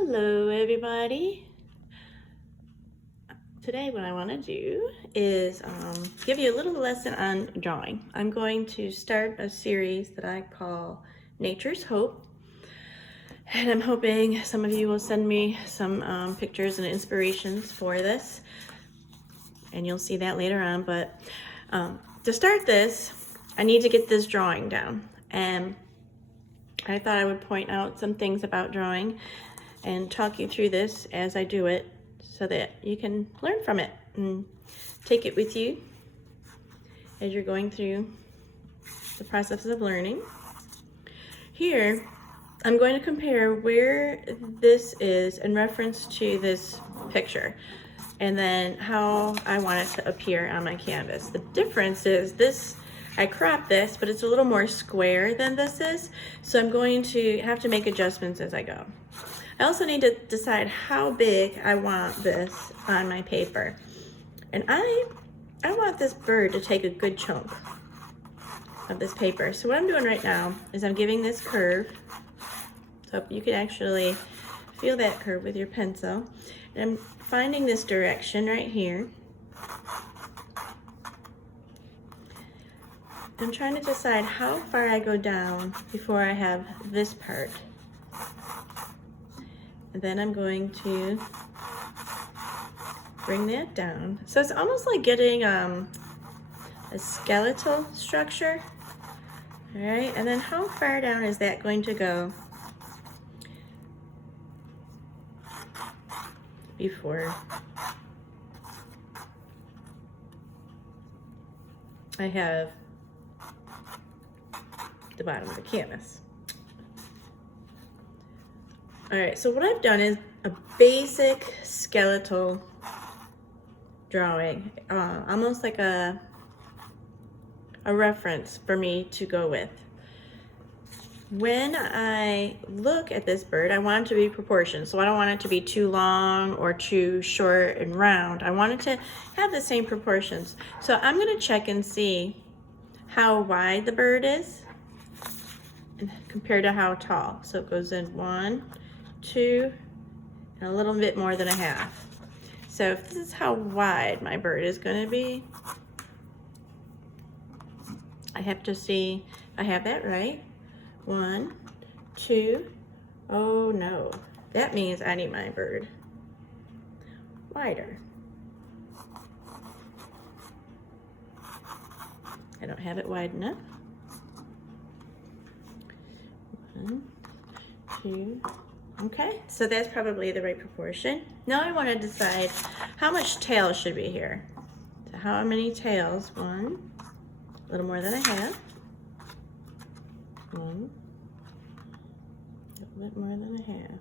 Hello everybody. Today what I want to do is give you a little lesson on drawing. I'm going to start a series that I call Nature's Hope, and I'm hoping some of you will send me some pictures and inspirations for this, and you'll see that later on. But to start this, I need to get this drawing down, and I thought I would point out some things about drawing and talk you through this as I do it so that you can learn from it and take it with you as you're going through the process of learning. Here, I'm going to compare where this is in reference to this picture and then how I want it to appear on my canvas. The difference is this, I cropped this, but it's a little more square than this is, so I'm going to have to make adjustments as I go. I also need to decide how big I want this on my paper. And I want this bird to take a good chunk of this paper. So what I'm doing right now is I'm giving this curve. So you can actually feel that curve with your pencil. And I'm finding this direction right here. I'm trying to decide how far I go down before I have this part. And then I'm going to bring that down. So it's almost like getting a skeletal structure. All right, and then how far down is that going to go before I have the bottom of the canvas? All right, so what I've done is a basic skeletal drawing, almost like a reference for me to go with. When I look at this bird, I want it to be proportioned, so I don't want it to be too long or too short and round. I want it to have the same proportions. So I'm gonna check and see how wide the bird is compared to how tall. So it goes in 1, 2, and a little bit more than a half. So if this is how wide my bird is going to be, I have to see if I have that right. 1, 2, oh no, that means I need my bird wider. I don't have it wide enough. 1, 2, okay, so that's probably the right proportion. Now I want to decide how much tail should be here. So how many tails? 1, a little more than I have. 1, a little bit more than I have.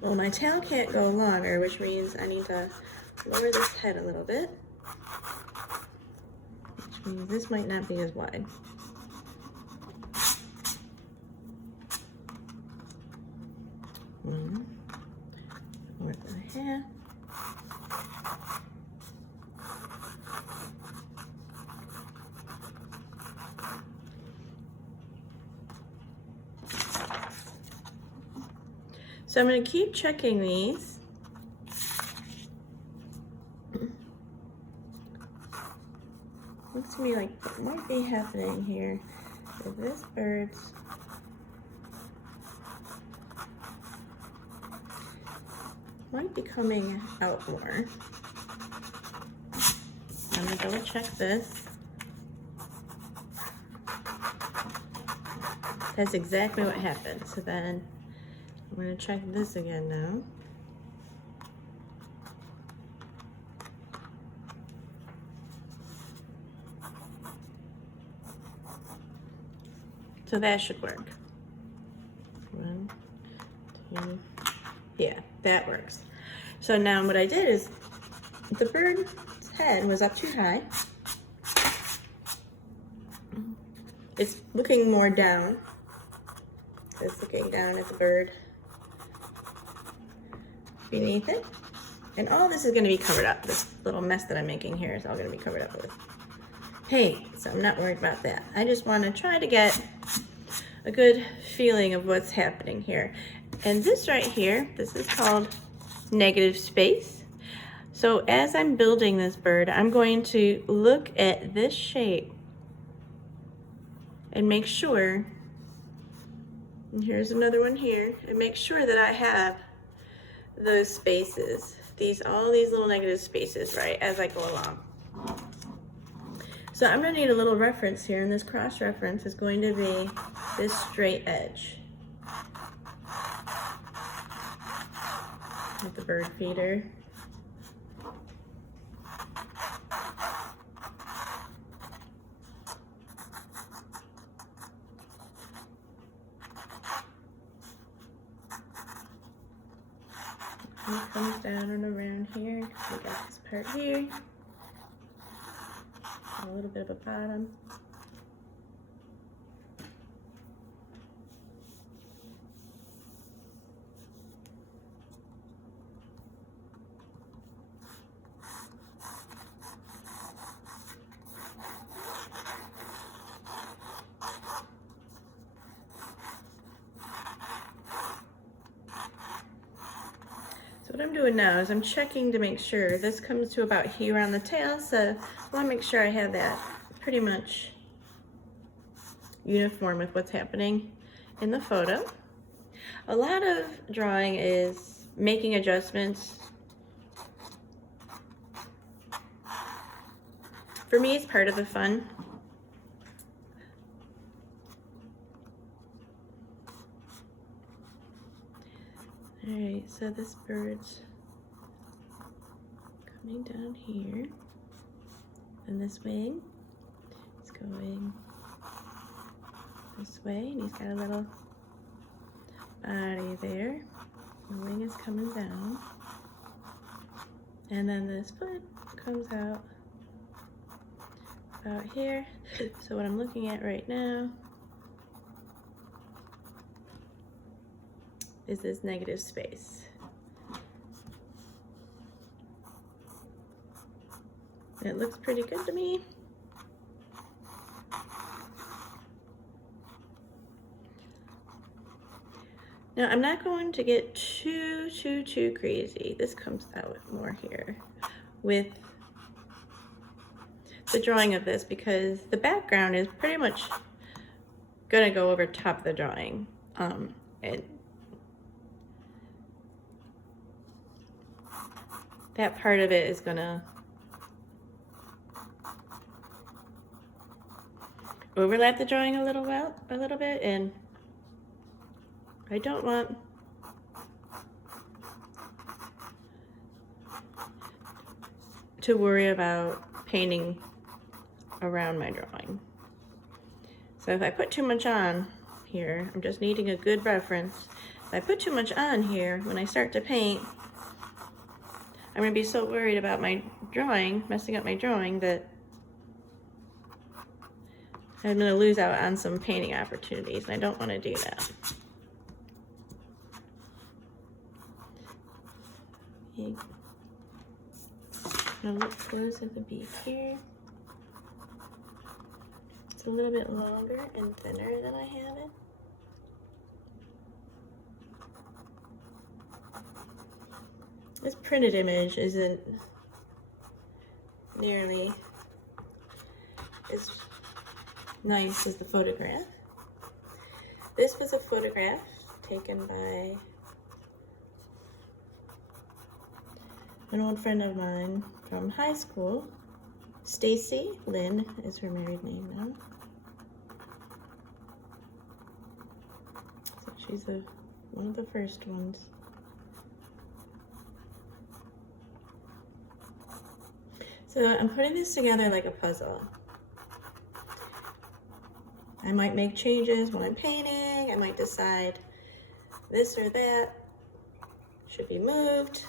Well, my tail can't go longer, which means I need to lower this head a little bit, which means this might not be as wide. 1, more than a half. So I'm going to keep checking these. Looks to me like what might be happening here is this bird's might be coming out more. I'm going to double check this. That's exactly what happened. So then I'm going to check this again now. So that should work. 1, 2, yeah, that works. So now what I did is the bird's head was up too high. It's looking more down. It's looking down at the bird beneath it. And all this is going to be covered up. This little mess that I'm making here is all going to be covered up with paint, so I'm not worried about that. I just want to try to get a good feeling of what's happening here. And this right here, this is called negative space. So as I'm building this bird, I'm going to look at this shape and make sure, and here's another one here, and make sure that I have those spaces, all these little negative spaces, right, as I go along. So I'm going to need a little reference here, and this cross reference is going to be this straight edge with the bird feeder. And it comes down and around here. We got this part here. A little bit of a bottom. So what I'm doing now is I'm checking to make sure this comes to about here on the tail, so I want to make sure I have that pretty much uniform with what's happening in the photo. A lot of drawing is making adjustments. For me, it's part of the fun. All right, so this bird's coming down here, and this wing is going this way, and he's got a little body there. The wing is coming down, and then this foot comes out about here. So what I'm looking at right now is this negative space. It looks pretty good to me. Now I'm not going to get too crazy. This comes out more here with the drawing of this, because the background is pretty much gonna go over top of the drawing. And that part of it is gonna overlap the drawing a little bit, and I don't want to worry about painting around my drawing. So if I put too much on here, I'm just needing a good reference. If I put too much on here, when I start to paint, I'm gonna be so worried about my drawing, messing up my drawing, that I'm gonna lose out on some painting opportunities, and I don't wanna do that. Okay. I'm gonna look close at the beak here. It's a little bit longer and thinner than I have it. This printed image isn't nearly as nice as the photograph. This was a photograph taken by an old friend of mine from high school. Stacy Lynn is her married name now. So she's one of the first ones. So I'm putting this together like a puzzle. I might make changes when I'm painting. I might decide this or that should be moved.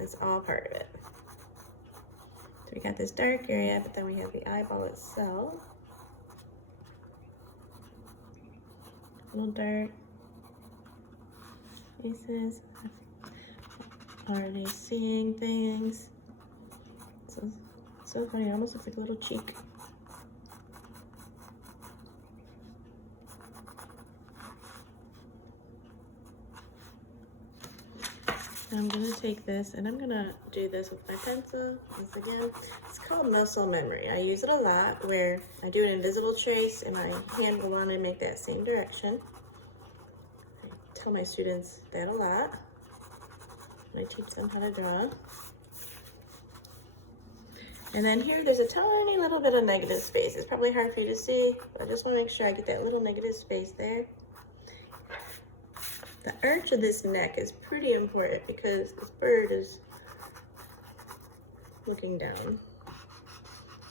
It's all part of it. So we got this dark area, but then we have the eyeball itself. Little dark faces. Already seeing things. So funny, it almost looks like a little cheek. I'm gonna take this and I'm gonna do this with my pencil. Once again, it's called muscle memory. I use it a lot where I do an invisible trace and my hand will want to make that same direction. I tell my students that a lot when I teach them how to draw. And then here, there's a tiny little bit of negative space. It's probably hard for you to see, but I just want to make sure I get that little negative space there. The arch of this neck is pretty important because this bird is looking down.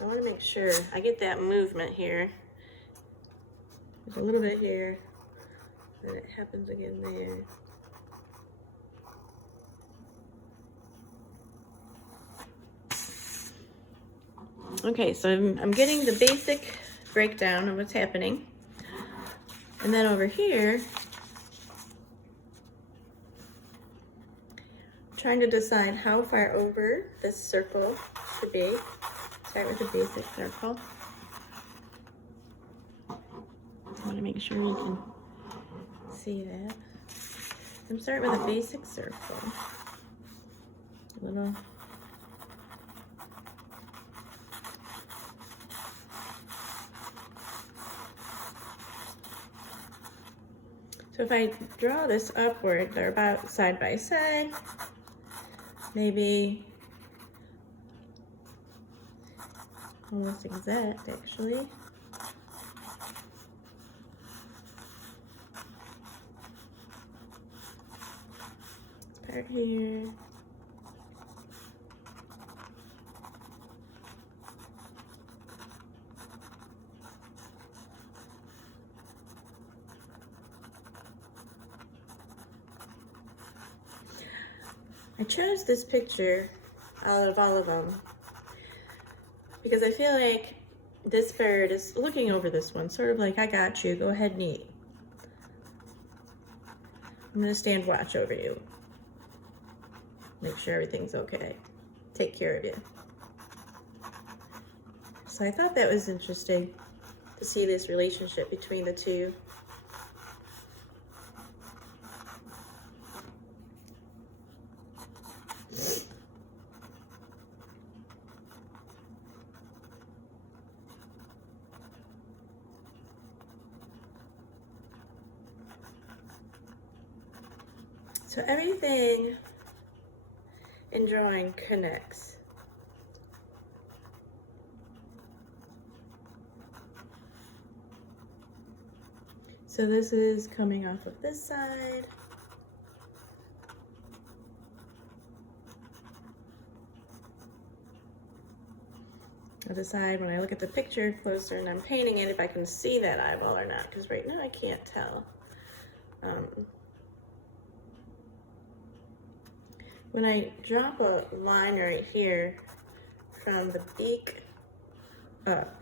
I want to make sure I get that movement here. There's a little bit here, and it happens again there. Okay, so I'm getting the basic breakdown of what's happening. And then over here, trying to decide how far over this circle should be. Start with the basic circle. I want to make sure you can see that. I'm starting with a basic circle. A little. So if I draw this upward, they're about side by side. Maybe almost exact, actually. This part here. I chose this picture out of all of them because I feel like this bird is looking over this one, sort of like, I got you, go ahead and eat. I'm gonna stand watch over you. Make sure everything's okay. Take care of you. So I thought that was interesting to see this relationship between the two. So everything in drawing connects. So this is coming off of this side. I'll decide when I look at the picture closer and I'm painting it if I can see that eyeball or not, because right now I can't tell. When I drop a line right here from the beak up,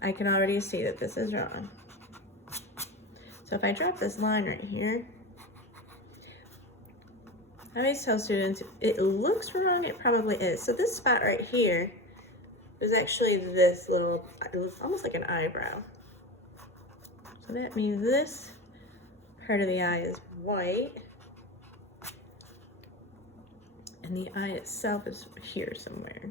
I can already see that this is wrong. So if I drop this line right here, I always tell students, it looks wrong, it probably is. So this spot right here is actually this little, it looks almost like an eyebrow. So that means this part of the eye is white, and the eye itself is here somewhere.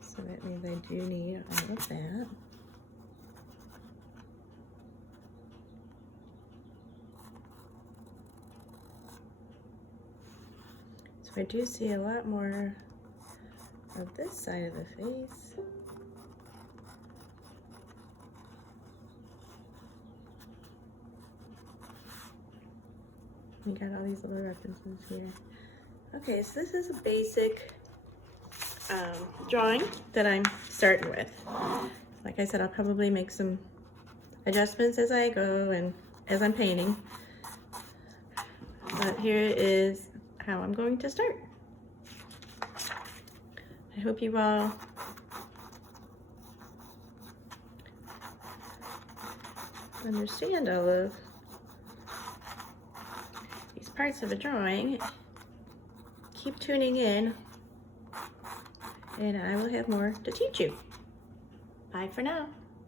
So that means I do need all of that. So I do see a lot more of this side of the face. We got all these little references here. Okay, so this is a basic drawing that I'm starting with. Like I said, I'll probably make some adjustments as I go and as I'm painting. But here is how I'm going to start. I hope you all understand all of these parts of a drawing. keep tuning in, and I will have more to teach you. Bye for now.